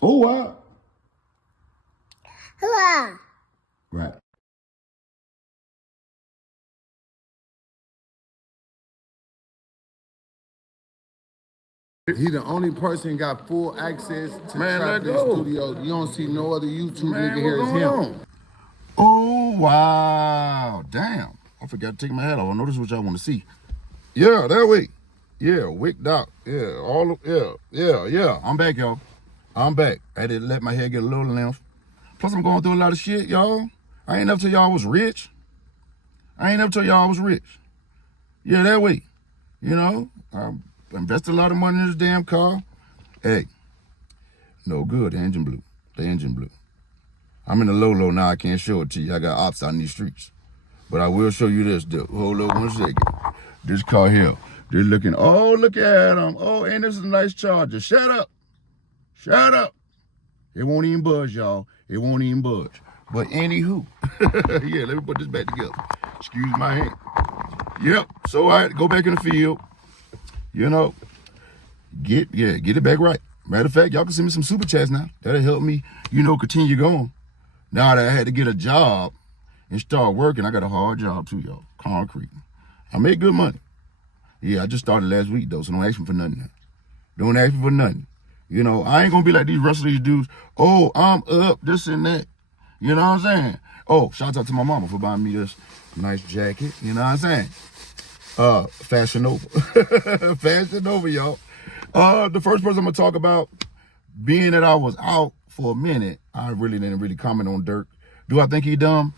Oh, wow. Hello. Right. He the only person got full access to the Trap Studio. You don't see no other YouTube nigga here as him. Oh, wow. Damn. I forgot to take my hat off. I know this is what y'all want to see. Yeah, that way. Yeah, Wick Doc. Yeah, yeah. I'm back, y'all. I'm back. I had to let my hair get a little length. Plus, I'm going through a lot of shit, y'all. I ain't never tell y'all I was rich. Yeah, that way. You know, I invested a lot of money in this damn car. Hey, no good. The engine blew. I'm in the low now. I can't show it to you. I got ops out in these streets. But I will show you this, though. Hold up 1 second. This car here. They're looking, oh, look at them. Oh, and this is a nice Charger. Shut up. It won't even budge, y'all. It won't even budge. But anywho, yeah, let me put this back together. Excuse my hand. Yep, so I go back in the field. You know, get it back right. Matter of fact, y'all can send me some super chats now. That'll help me, continue going. Now that I had to get a job and start working, I got a hard job too, y'all. Concrete. I make good money. Yeah, I just started last week though, so don't ask me for nothing now. Don't ask me for nothing. I ain't gonna be like these rest of these dudes. Oh, I'm up, this and that. You know what I'm saying? Oh, shout out to my mama for buying me this nice jacket. You know what I'm saying? Fashion Nova. Fashion Nova, y'all. The first person I'm gonna talk about, being that I was out for a minute, I really didn't comment on Durk. Do I think he dumb?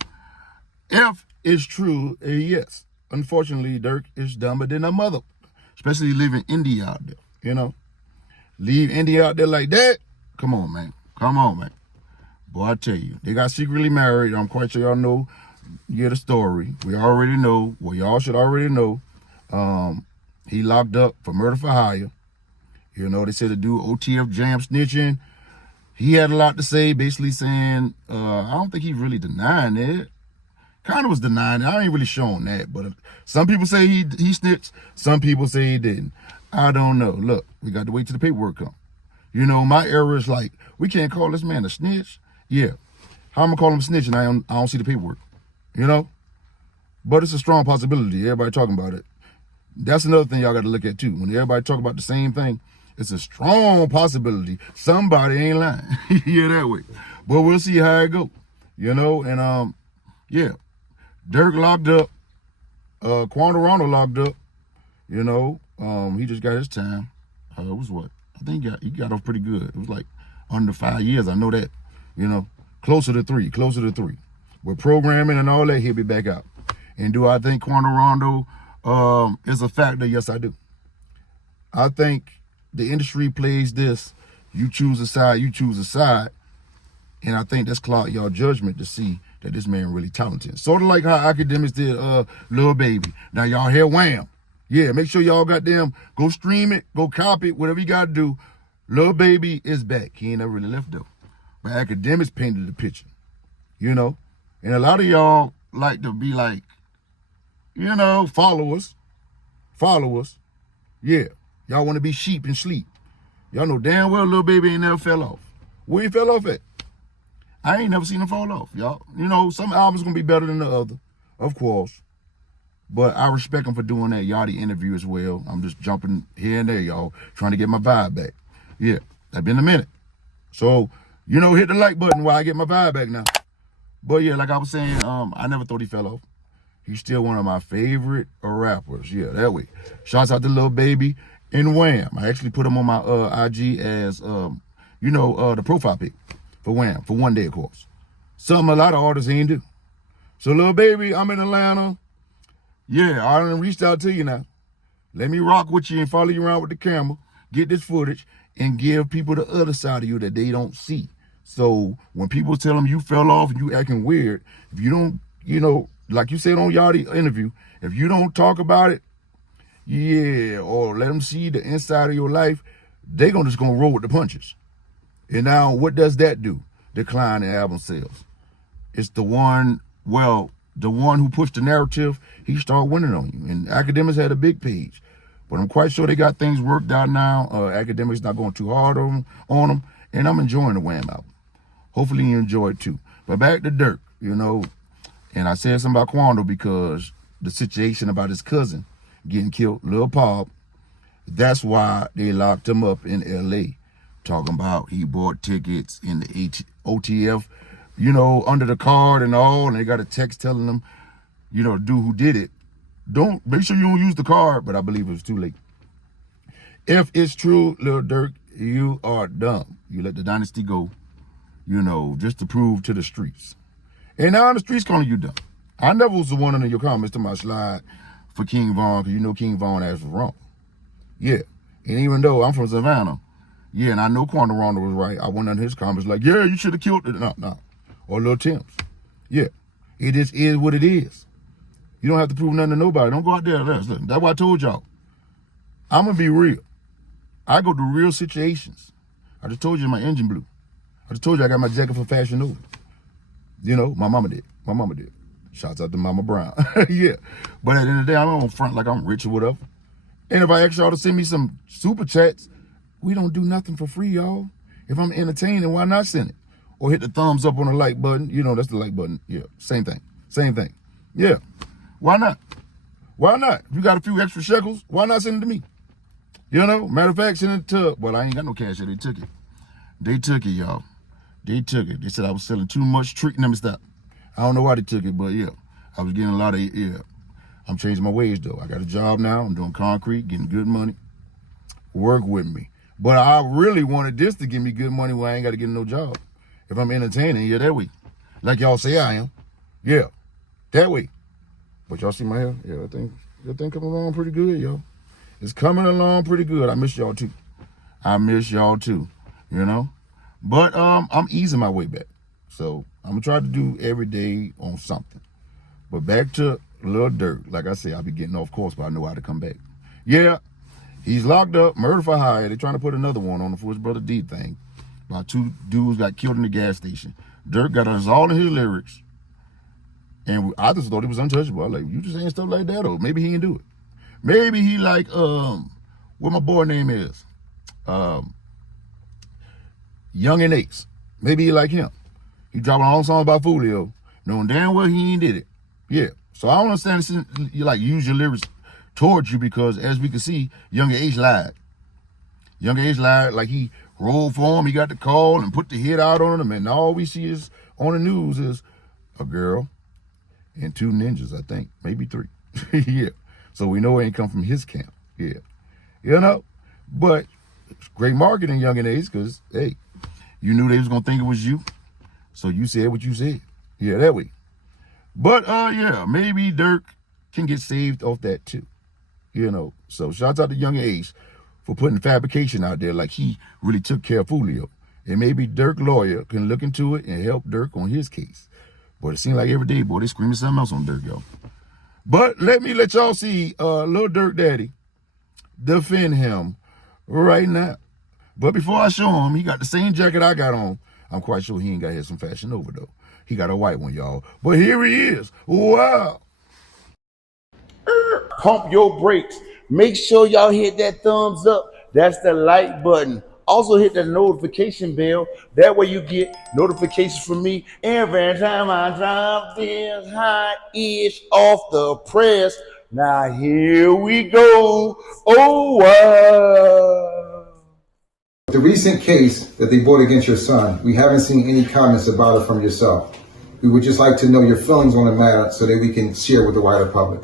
If it's true, yes. Unfortunately, Durk is dumber than a mother. Especially leaving India out there, Leave India out there like that? Come on, man. Boy, I tell you, they got secretly married. I'm quite sure y'all know, the story. We already know, well, y'all should already know. He locked up for murder for hire. They said the dude OTF jam snitching. He had a lot to say, basically saying, I don't think he really denying it. Kind of was denying it. I ain't really showing that, but some people say he snitched. Some people say he didn't. I don't know. Look, we got to wait till the paperwork come. My era is like, we can't call this man a snitch. Yeah. How am I call him a snitch and I don't see the paperwork? But it's a strong possibility. Everybody talking about it. That's another thing y'all got to look at too. When everybody talk about the same thing, it's a strong possibility somebody ain't lying. Yeah, that way. But we'll see how it go. And yeah. Durk locked up. Quandarano locked up. He just got his time. It was what? I think he got off pretty good. It was like under 5 years. I know that. Closer to three. With programming and all that, he'll be back out. And do I think Quandarano is a factor? Yes, I do. I think the industry plays this. You choose a side. And I think that's cloud y'all judgment to see that this man really talented. Sort of like how academics did Lil Baby. Now y'all hear Wham. Yeah, make sure y'all goddamn go stream it, go copy it, whatever you gotta do. Lil Baby is back. He ain't never really left though. But academics painted the picture. And a lot of y'all like to be like, followers. Yeah. Y'all want to be sheep and sleep. Y'all know damn well Lil Baby ain't never fell off. Where he fell off at? I ain't never seen him fall off, y'all. Some albums gonna be better than the other, of course. But I respect him for doing that Yachty interview as well. I'm just jumping here and there, y'all, trying to get my vibe back. Yeah, that's been a minute. So, hit the like button while I get my vibe back now. But yeah, like I was saying, I never thought he fell off. He's still one of my favorite rappers. Yeah, that way. Shouts out to Lil Baby and Wham. I actually put him on my IG as, the profile pic for Wham, for one day, of course. Something a lot of artists ain't do. So, Lil Baby, I'm in Atlanta. Yeah, I done reached out to you now. Let me rock with you and follow you around with the camera, get this footage, and give people the other side of you that they don't see. So when people tell them you fell off and you acting weird, if you don't, like you said on Yachty interview, if you don't talk about it, yeah, or let them see the inside of your life, they just gonna roll with the punches. And now what does that do? Decline in album sales. It's the one who pushed the narrative, he started winning on you. And Academics had a big page. But I'm quite sure they got things worked out now. Academics not going too hard on them. And I'm enjoying the Wham album. Hopefully you enjoy it too. But back to Durk, you know, and I said something about Quando because the situation about his cousin getting killed, Lil Pop, that's why they locked him up in L.A. Talking about he bought tickets in the OTF, you know, under the card and all, and they got a text telling them, you know, the dude who did it, don't, make sure you don't use the card, but I believe it was too late. If it's true, Lil Durk, you are dumb. You let the dynasty go, you know, just to prove to the streets. And now the streets calling you dumb. I never was the one in your comments to my slide for King Von, because you know King Von asked was wrong. Yeah, and even though I'm from Savannah, yeah, and I know Quando Rondo was right, I went on his comments like, yeah, you should have killed it. No. Or Lil Tim's. Yeah, it just is what it is. You don't have to prove nothing to nobody. Don't go out there. Listen, that's why I told y'all. I'm going to be real. I go to real situations. I just told you my engine blew. I just told you I got my jacket for Fashion Nova. You know, my mama did. My mama did. Shouts out to Mama Brown. Yeah. But at the end of the day, I'm on front like I'm rich or whatever. And if I ask y'all to send me some super chats, we don't do nothing for free, y'all. If I'm entertaining, why not send it? Or hit the thumbs up on the like button. You know, that's the like button. Yeah, same thing. Same thing. Yeah. Why not? Why not? If you got a few extra shekels, why not send it to me? You know, matter of fact, send it to, well, I ain't got no cash yet. They took it. They took it, y'all. They took it. They said I was selling too much treat. Let me stop. I don't know why they took it, but yeah, I was getting a lot of, yeah. I'm changing my ways though. I got a job now. I'm doing concrete, getting good money. Work with me. But I really wanted this to give me good money where I ain't got to get no job. If I'm entertaining, yeah, that way. Like y'all say I am. Yeah, that way. But y'all see my hair? Yeah, that thing coming along pretty good, y'all. It's coming along pretty good. I miss y'all too. I miss y'all too, you know? But I'm easing my way back. So I'm gonna try to do every day on something. But back to Lil Durk. Like I say, I'll be getting off course, but I know how to come back. Yeah, he's locked up, murder for hire. They're trying to put another one on for his brother D thing. About 2 dudes got killed in the gas station. Durk got us all in his lyrics. And I just thought he was untouchable. I was like, you just saying stuff like that, or maybe he can do it. Maybe he like, what my boy name is? Young and Ace. Maybe he like him. He dropping all songs about Fulio, knowing damn well he ain't did it. Yeah. So I don't understand you like use your lyrics towards you because as we can see, Young and Ace lied. Young and Ace lied like he rolled for him, he got the call and put the hit out on him, and all we see is on the news is a girl and 2 ninjas, I think, maybe 3. Yeah. So we know it ain't come from his camp. Yeah. You know? But it's great marketing, Young and Ace, because, hey, you knew they was going to think it was you. So you said what you said. Yeah, that way. But, yeah, maybe Durk can get saved off that too. You know? So shout out to Young and Ace for putting fabrication out there like he really took care of Fulio. And maybe Durk lawyer can look into it and help Durk on his case. But it seems like every day, boy, they screaming something else on Durk, y'all. But let y'all see Lil Durk Daddy defend him right now. But before I show him, he got the same jacket I got on. I'm quite sure he ain't got here some Fashion Nova, though. He got a white one, y'all. But here he is. Wow. Pump your brakes. Make sure y'all hit that thumbs up. That's the like button. Also hit the notification bell. That way you get notifications from me every time I drop this hot-ish off the press. Now here we go. Oh, wow. The recent case that they brought against your son, we haven't seen any comments about it from yourself. We would just like to know your feelings on the matter so that we can share with the wider public.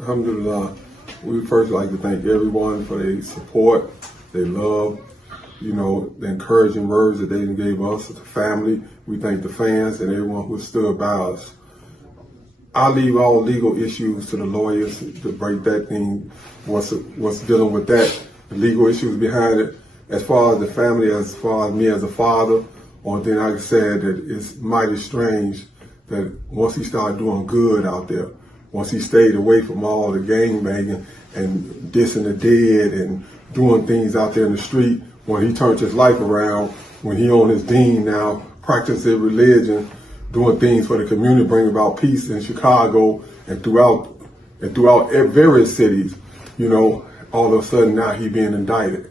Alhamdulillah. We first like to thank everyone for their support, their love, you know, the encouraging words that they gave us as a family. We thank the fans and everyone who stood by us. I leave all legal issues to the lawyers to break that thing, what's dealing with that, the legal issues behind it. As far as the family, as far as me as a father, only thing I can say that it's mighty strange that once he started doing good out there, once he stayed away from all the gangbanging and dissing the dead and doing things out there in the street, when he turned his life around, when he on his deen now, practicing religion, doing things for the community, bringing about peace in Chicago and throughout various cities, you know, all of a sudden now he being indicted.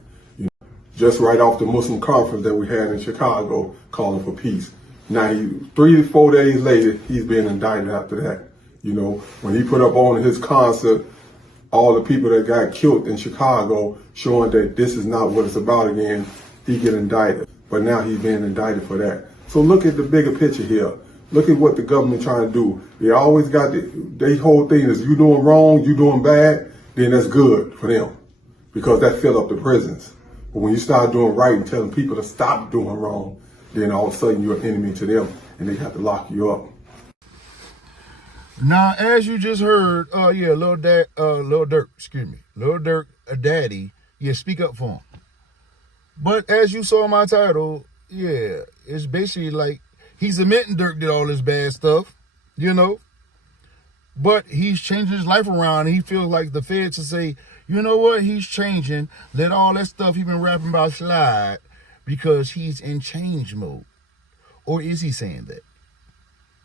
just right off the Muslim conference that we had in Chicago calling for peace. Now, 3 to 4 days later, he's been indicted after that. You know, when he put up on his concert, all the people that got killed in Chicago, showing that this is not what it's about again, he get indicted. But now he's being indicted for that. So look at the bigger picture here. Look at what the government trying to do. They always got their whole thing is you doing wrong, you doing bad, then that's good for them because that fill up the prisons. But when you start doing right and telling people to stop doing wrong, then all of a sudden you're an enemy to them and they have to lock you up. Now, as you just heard, Lil Durk Daddy, speak up for him. But as you saw my title, it's basically like he's admitting Durk did all this bad stuff, you know, but he's changing his life around. And he feels like the feds to say, you know what, he's changing. Let all that stuff he been rapping about slide because he's in change mode. Or is he saying that?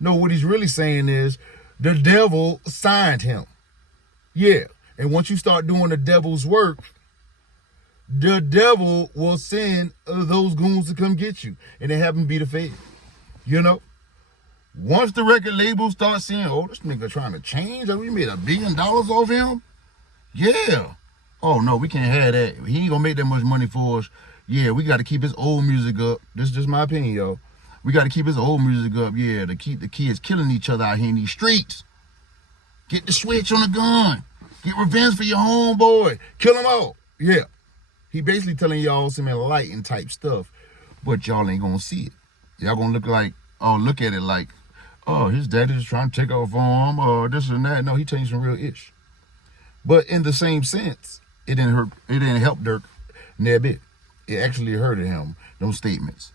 No, what he's really saying is the devil signed him. Yeah, and once you start doing the devil's work, the devil will send those goons to come get you. And they have them be the feds. You know, once the record labels start seeing, oh, this nigga trying to change, we made $1 billion off him. Yeah. Oh no, we can't have that. He ain't gonna make that much money for us. Yeah, we got to keep his old music up. This is just my opinion, yo. We got to keep his old music up, to keep the kids killing each other out here in these streets. Get the switch on the gun. Get revenge for your homeboy. Kill them all. Yeah. He basically telling y'all some enlightened type stuff, but y'all ain't gonna see it. Y'all gonna look at it like, oh, his daddy just trying to take off on him or this and that. No, he telling you some real ish. But in the same sense, it didn't help Durk that bit. It actually hurted him, those statements.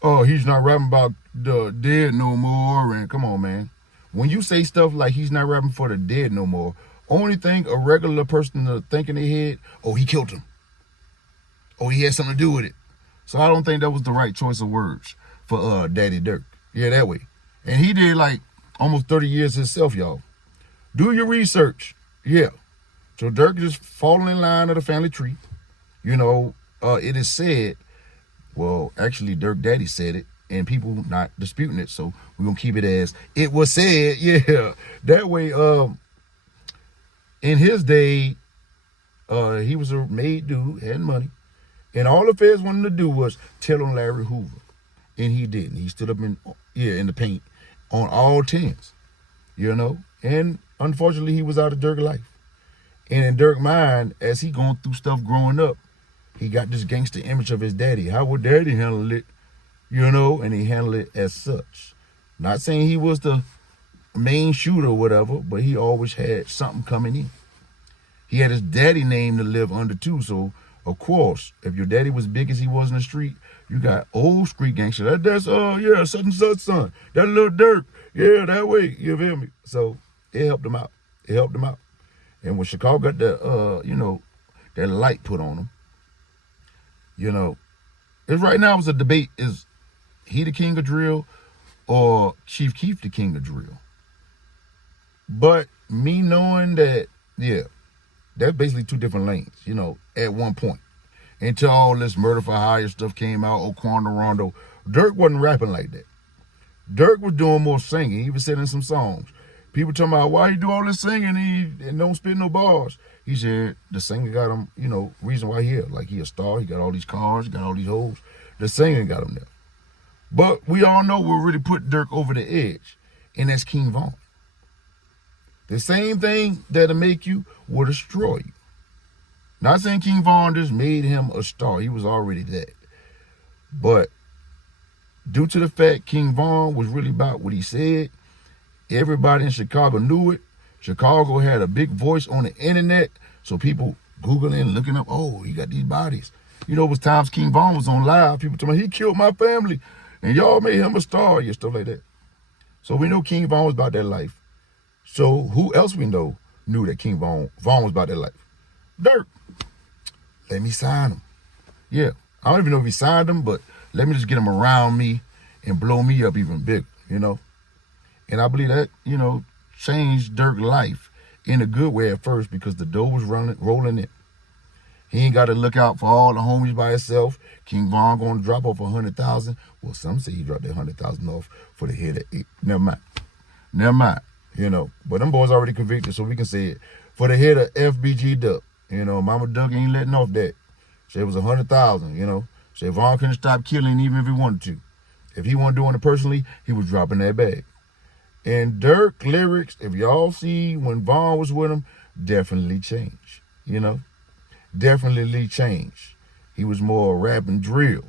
Oh, he's not rapping about the dead no more. And come on, man. When you say stuff like he's not rapping for the dead no more, only thing a regular person to think in their head, oh, he killed him. Oh, he had something to do with it. So I don't think that was the right choice of words for Daddy Durk. Yeah, that way. And he did like almost 30 years himself, y'all. Do your research. Yeah. So Durk just falling in line of the family tree. You know, it is said, well, actually Durk Daddy said it and people not disputing it. So we're going to keep it as it was said. Yeah. That way, in his day, he was a made dude, had money. And all the feds wanted to do was tell on Larry Hoover. And he didn't. He stood up in the paint on all 10s, you know. And unfortunately, he was out of Durk's life. And in Durk's mind, as he going through stuff growing up, he got this gangster image of his daddy. How would daddy handle it, you know? And he handled it as such. Not saying he was the main shooter or whatever, but he always had something coming in. He had his daddy name to live under too, so of course, if your daddy was big as he was in the street, you got old street gangster. That's such and such son. That Lil Durk. Yeah, that way. You feel me? So it helped him out. And when Chicago got that, that light put on him, right now it's a debate: is he the king of drill, or Chiefkeef the king of drill? But me knowing that, that's basically two different lanes, at one point. Until all this murder for hire stuff came out, Oquan Rondo, Durk wasn't rapping like that. Durk was doing more singing. He was singing some songs. People talking about, why he do all this singing and don't spit no bars? He said the singing got him, reason why he here. Like he a star, he got all these cars, got all these hoes. The singing got him there. But we all know what really put Durk over the edge, and that's King Von. The same thing that'll make you will destroy you. Not saying King Von just made him a star. He was already that. But due to the fact King Von was really about what he said, everybody in Chicago knew it. Chicago had a big voice on the internet. So people Googling, looking up, oh, he got these bodies. It was times King Von was on live. People told me, he killed my family. And y'all made him a star. Yeah, stuff like that. So we know King Von was about that life. So who else we know knew that King Von was about that life? Durk. Let me sign him. Yeah, I don't even know if he signed him, but let me just get him around me and blow me up even bigger, And I believe that, changed Durk's life in a good way at first because the dough was rolling in. He ain't got to look out for all the homies by himself. King Von gonna drop off 100,000. Well, some say he dropped that 100,000 off for the head of 8. Never mind. You know, but them boys already convicted, so we can say it. For the head of FBG Duck, you know, Mama Duck ain't letting off that. Say it was 100,000. You know, say Von couldn't stop killing even if he wanted to. If he wasn't doing it personally, he was dropping that bag. And Durk lyrics, if y'all see when Von was with him, definitely changed. You know, definitely changed. He was more rap and drill.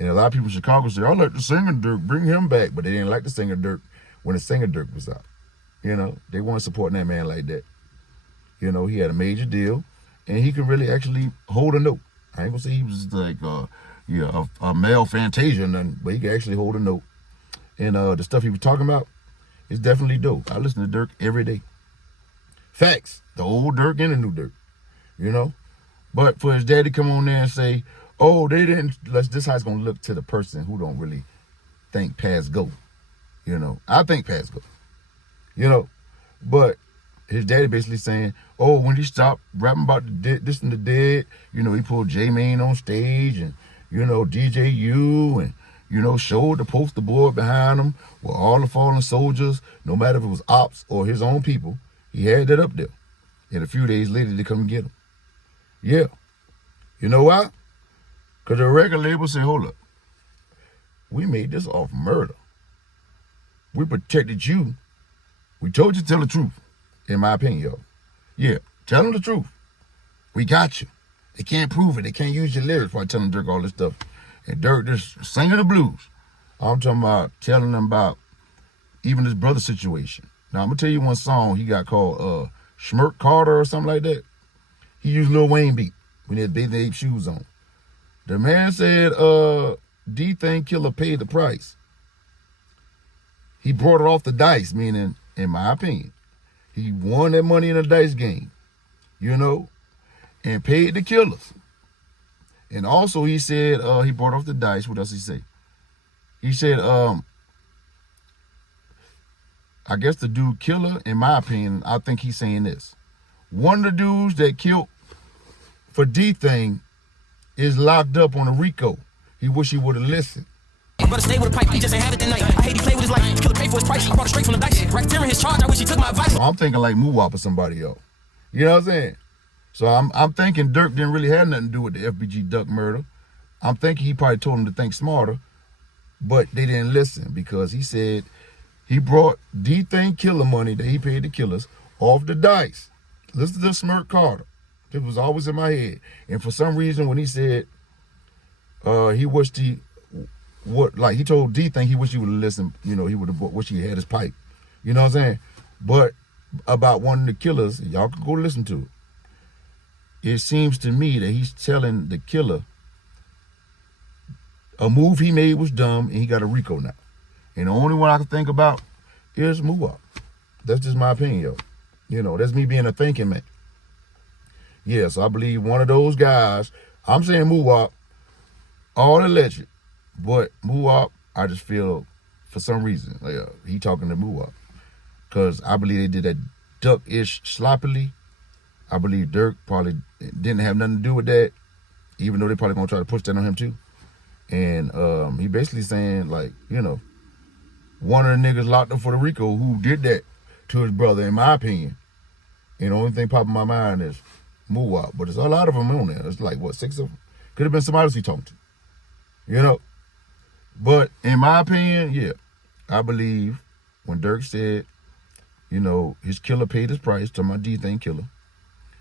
And a lot of people in Chicago say, I like the singer Durk, bring him back. But they didn't like the singer Durk when the singer Durk was out. You know, they weren't supporting that man like that. You know, he had a major deal, and he could really actually hold a note. I ain't gonna say he was like, a male Fantasia or nothing, but he could actually hold a note. And the stuff he was talking about is definitely dope. I listen to Durk every day. Facts, the old Durk and the new Durk, you know? But for his dad to come on there and say, oh, they didn't, this how it's gonna look to the person who don't really think past go. You know, I think past go. You know, but his daddy basically saying, oh, when he stopped rapping about this and the dead, you know, he pulled J-Mane on stage and, you know, DJ U and, you know, showed the poster board behind him with all the fallen soldiers, no matter if it was ops or his own people, he had that up there. And a few days later, they come and get him. Yeah. You know why? Because the record label said, hold up, we made this off murder. We protected you. We told you to tell the truth, in my opinion, yo. Yeah, tell them the truth. We got you. They can't prove it. They can't use your lyrics while telling Durk all this stuff. And Durk just singing the blues. I'm talking about telling them about even his brother situation. Now, I'm going to tell you one song he got called Schmirk Carter or something like that. He used Lil Wayne beat when he had Bathing Ape shoes on. The man said, D-Thing Killer paid the price. He brought it off the dice, meaning, in my opinion, he won that money in a dice game, you know, and paid the killers. And also he said, he brought off the dice. What else he say? He said, I guess the dude killer, in my opinion, I think he's saying this. One of the dudes that killed for D-Thing is locked up on a RICO. He wish he would have listened. Brother stay with a pipe, he just ain't have it tonight. I hate he play with his life, killer pay for his price. I brought it straight from the dice. Racketeering his charge, I wish he took my advice. So I'm thinking like Moo-Wop or somebody else. You know what I'm saying? So I'm thinking Durk didn't really have nothing to do with the FBG Duck murder. I'm thinking he probably told him to think smarter, but they didn't listen because he said he brought D-Thing killer money that he paid the killers off the dice. Listen to Schmirk Carter. It was always in my head. And for some reason when he said he wished he told D-Thing he wished he would have listened, you know, he would have wished he had his pipe. You know what I'm saying? But about one of the killers, y'all can go listen to it. It seems to me that he's telling the killer a move he made was dumb and he got a RICO now. And the only one I can think about is Moo-Wop. That's just my opinion, yo. You know, that's me being a thinking man. Yes, I believe one of those guys, I'm saying Moo-Wop, all alleged, but Moo-Wop, I just feel for some reason, he talking to Moo-Wop. Because I believe they did that duck-ish sloppily. I believe Durk probably didn't have nothing to do with that, even though they probably gonna try to push that on him too. And he basically saying like, you know, one of the niggas locked up for the RICO who did that to his brother, in my opinion. And the only thing popping in my mind is Moo-Wop, but there's a lot of them on there. It's like, what, 6 of them? Could have been somebody else he talked to, you know? But in my opinion, yeah, I believe when Durk said, you know, his killer paid his price, to my D-Thing killer,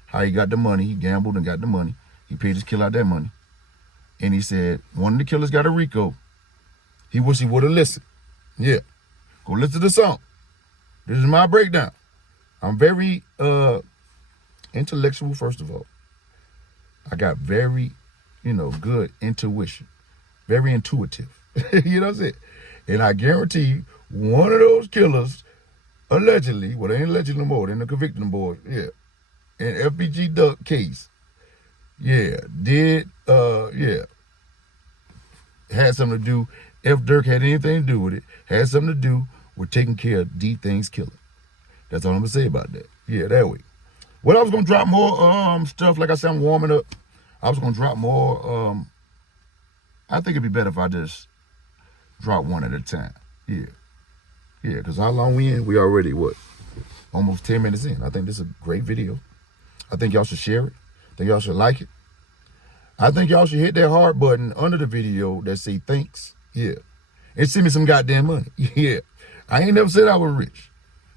how he got the money, he gambled and got the money. He paid his killer out that money. And he said, one of the killers got a RICO. He wish he would have listened. Yeah, go listen to the song. This is my breakdown. I'm very intellectual, first of all. I got very, you know, good intuition. Very intuitive. You know what I'm saying? And I guarantee you, one of those killers, allegedly, well, they ain't allegedly no more, they're the convicted them boys, yeah. In FBG Duck case, yeah, had something to do, if Durk had anything to do with it, had something to do with taking care of D-Thing's killer. That's all I'm gonna say about that. Yeah, that way. Well, I was gonna drop more stuff. Like I said, I'm warming up. I was gonna drop more. I think it'd be better if I just drop one at a time. Yeah, because how long we in? We already, what, almost 10 minutes in. I think this is a great video. I think y'all should share it. I think y'all should like it. I think y'all should hit that heart button under the video that say thanks. Yeah. And send me some goddamn money. Yeah. I ain't never said I was rich.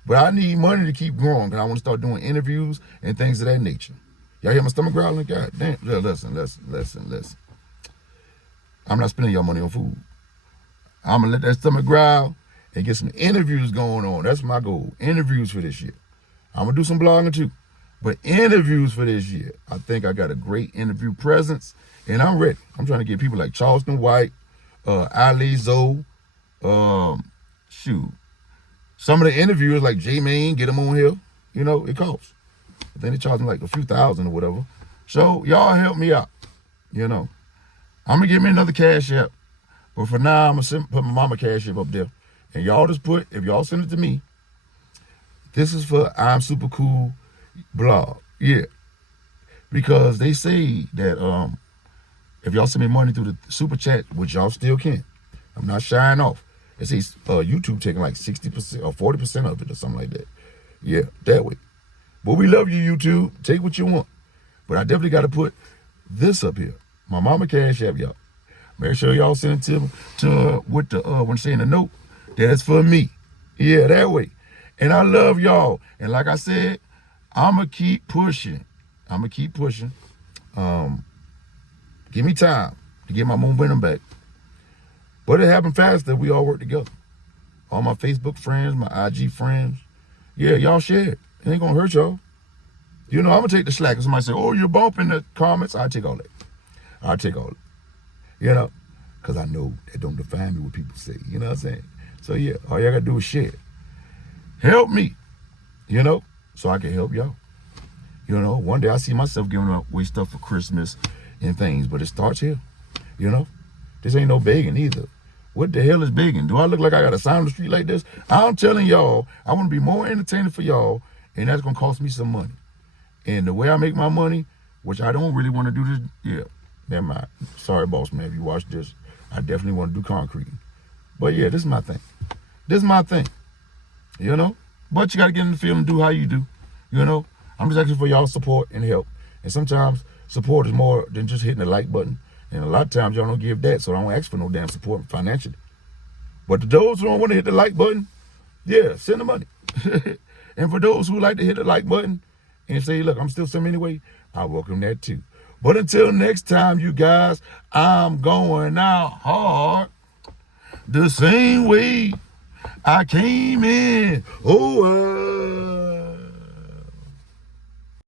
But I need money to keep growing because I want to start doing interviews and things of that nature. Y'all hear my stomach growling? God damn. Listen. I'm not spending y'all money on food. I'm going to let that stomach growl and get some interviews going on. That's my goal. Interviews for this year. I'm going to do some blogging too. But interviews for this year. I think I got a great interview presence. And I'm ready. I'm trying to get people like Charleston White, Ali Zoe, shoot. Some of the interviewers like J-Main, get them on here. You know, it costs. I think they charge them like a few thousand or whatever. So y'all help me out. You know. I'm going to get me another Cash App. But for now, I'm going to put my mama Cash App up there. And y'all just put, if y'all send it to me, this is for I'm Super Cool blog. Yeah. Because they say that if y'all send me money through the super chat, which y'all still can, I'm not shying off. It says YouTube taking like 60% or 40% of it or something like that. Yeah, that way. But we love you, YouTube. Take what you want. But I definitely got to put this up here. My mama Cash App, y'all. Make sure y'all send it to with the when saying the note. That's for me. Yeah, that way. And I love y'all. And like I said, I'ma keep pushing. Give me time to get my momentum back. But it happened faster. We all work together. All my Facebook friends, my IG friends. Yeah, y'all share it. It ain't gonna hurt y'all. You know, I'm gonna take the slack. If somebody say, oh, you're bumping the comments, I'll take all that. You know, because I know that don't define me what people say. You know what I'm saying? So yeah, all y'all gotta do is share. Help me, you know, so I can help y'all. You know, one day I see myself giving away stuff for Christmas and things, but it starts here. You know, this ain't no begging either. What the hell is begging? Do I look like I got a sign on the street like this? I'm telling y'all, I want to be more entertaining for y'all, and that's gonna cost me some money. And the way I make my money, which I don't really want to do this, yeah, never mind. Sorry, boss man, if you watch this, I definitely want to do concrete. But yeah, this is my thing. You know? But you got to get in the field and do how you do. You know? I'm just asking for y'all's support and help. And sometimes support is more than just hitting the like button. And a lot of times y'all don't give that, so I don't ask for no damn support financially. But to those who don't want to hit the like button, yeah, send the money. And for those who like to hit the like button and say, look, I'm still some anyway, I welcome that too. But until next time, you guys, I'm going out hard the same way I came in. Oh,